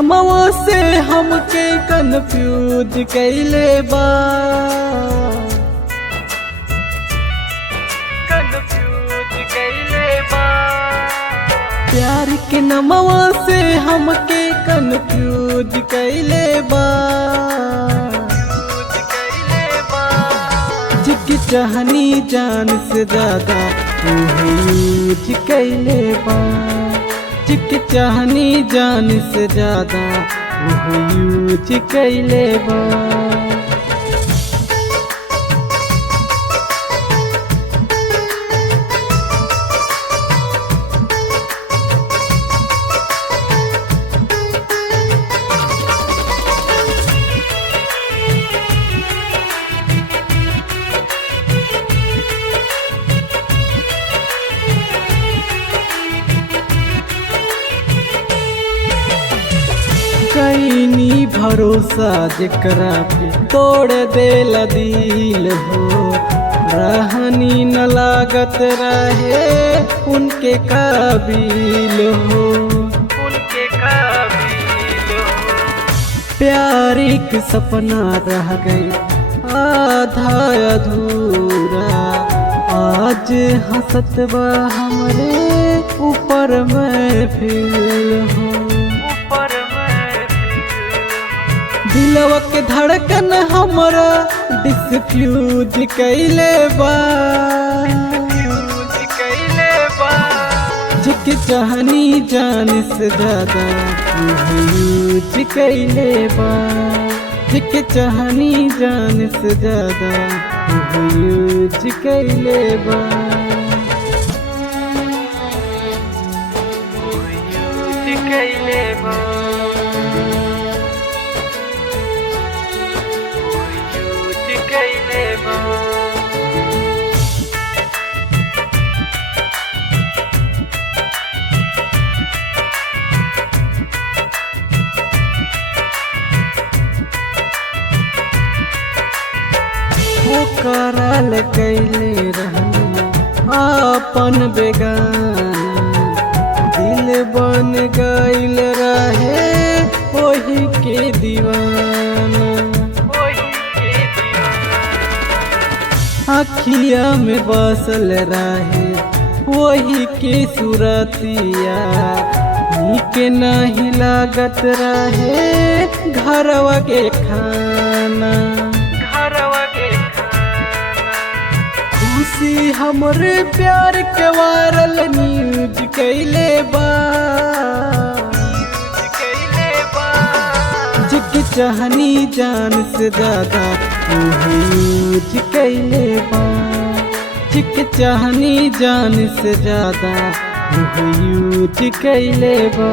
नमवा से हमके कन्फ्यूज कैले बा, कन्फ्यूज कैले बा। प्यार के नमवा से हमके कन्फ्यूज कैले बा, जिके चाहनी जान से ज्यादा उहे यूज कैले बा, जिके चाहनी जान से ज्यादा उहे यूज कैले बा। कैनी भरोसा जेकरा पे तोड़ देला दिल हो, रहनी न लागत रहे उनके काबिल हो, उनके काबिल हो। प्यार एक सपना रह गई आधा अधूरा, आज हंसत बा हमरे ऊपर महफिल हो, दिलवा के धड़कन हमरा डिस्फ्यूज कैले बा, जिके चाहनी जान से ज्यादा उहे यूज कैले बा, जिके चाहनी जान से ज्यादा उहे यूज कैले बा, यूज कैले बा। कराल कैले रहनी आपन बेगाना, दिल बन गइल रहे वही के दीवाना, अखिया में बसल रहे वही के सूरतिया, नीक नहीं लागत रहे घरवा के खाना, खुशी हमरे प्यार के वायरल न्यूज कैले बा, जिके चाहनी जान से ज्यादा उहे यूज कैले बा, जिके चाहनी जान से ज्यादा उहे यूज कैले बा।